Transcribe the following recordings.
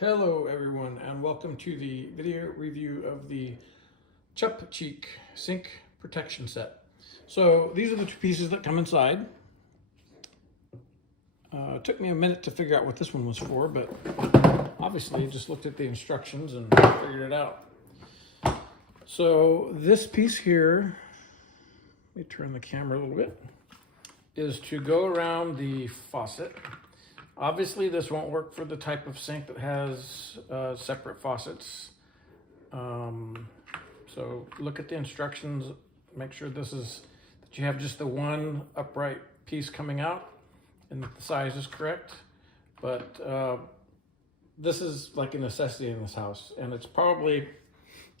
Hello everyone, and welcome to the video review of the CHUPcheek sink protection set. So these are the two pieces that come inside. It took me a minute to figure out what this one was for, but obviously just looked at the instructions and figured it out. So this piece here, let me turn the camera a little bit, is to go around the faucet. Obviously, this won't work for the type of sink that has separate faucets. So look at the instructions, make sure that you have just the one upright piece coming out and that the size is correct. But this is like a necessity in this house, and it's probably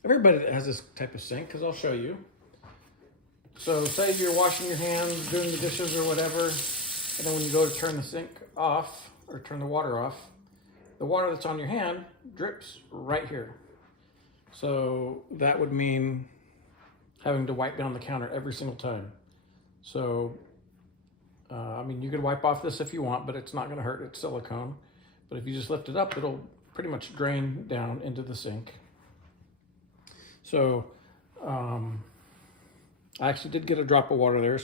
everybody that has this type of sink, because I'll show you. So say you're washing your hands, doing the dishes or whatever, and then when you go to turn the sink off, or turn the water off, the water that's on your hand drips right here. So that would mean having to wipe down the counter every single time. So, I mean, you could wipe off this if you want, but it's not gonna hurt, it's silicone. But if you just lift it up, it'll pretty much drain down into the sink. So, I actually did get a drop of water there,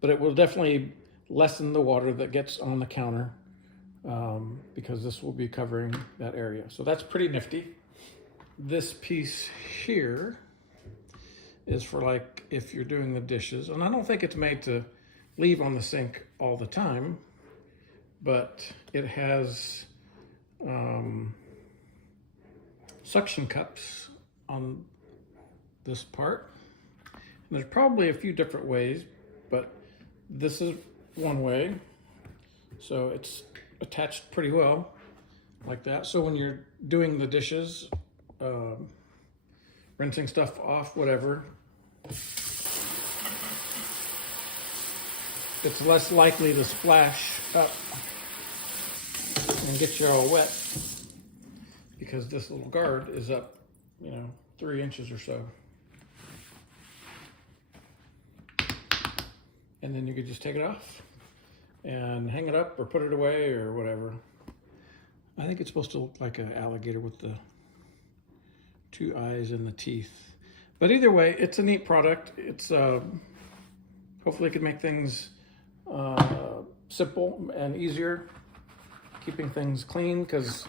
but it will definitely lessen the water that gets on the counter, because this will be covering that area. So that's pretty nifty. This piece here is for like if you're doing the dishes, and I don't think it's made to leave on the sink all the time, but it has suction cups on this part. And there's probably a few different ways, but this is one way. So it's attached pretty well like that. So when you're doing the dishes, rinsing stuff off, whatever, it's less likely to splash up and get you all wet because this little guard is up, 3 inches or so. And then you could just take it off and hang it up or put it away or whatever. I think it's supposed to look like an alligator with the 2 eyes and the teeth. But either way, it's a neat product. It's hopefully it can make things simple and easier, keeping things clean, because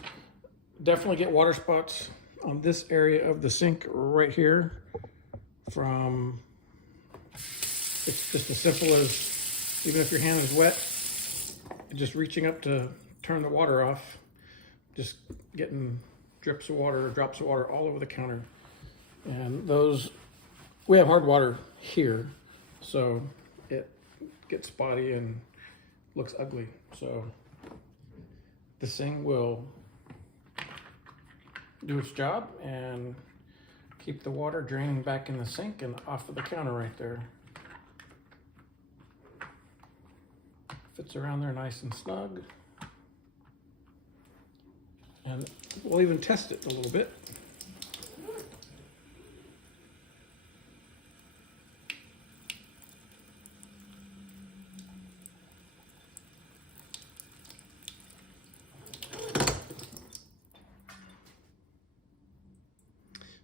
definitely get water spots on this area of the sink right here from, it's just as simple as, even if your hand is wet, just reaching up to turn the water off, just getting drips of water or drops of water all over the counter. And those, we have hard water here, so it gets spotty and looks ugly. So this thing will do its job and keep the water draining back in the sink and off of the counter right there. Fits around there nice and snug. And we'll even test it a little bit.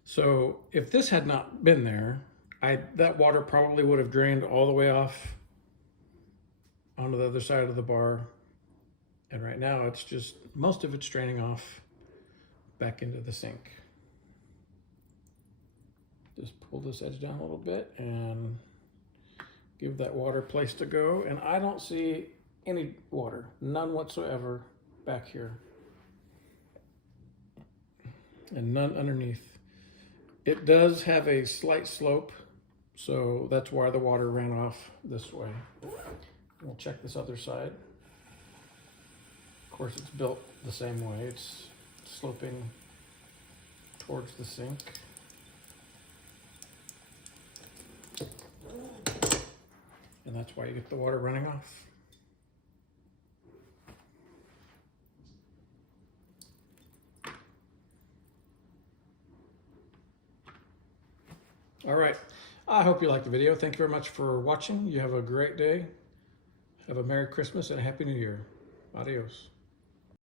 So if this had not been there, that water probably would have drained all the way off onto the other side of the bar. And right now it's just, most of it's draining off back into the sink. Just pull this edge down a little bit and give that water place to go. And I don't see any water, none whatsoever back here. And none underneath. It does have a slight slope, so that's why the water ran off this way. We'll check this other side. Of course, it's built the same way. It's sloping towards the sink. And that's why you get the water running off. All right, I hope you liked the video. Thank you very much for watching. You have a great day. Have a Merry Christmas and a Happy New Year. Adios.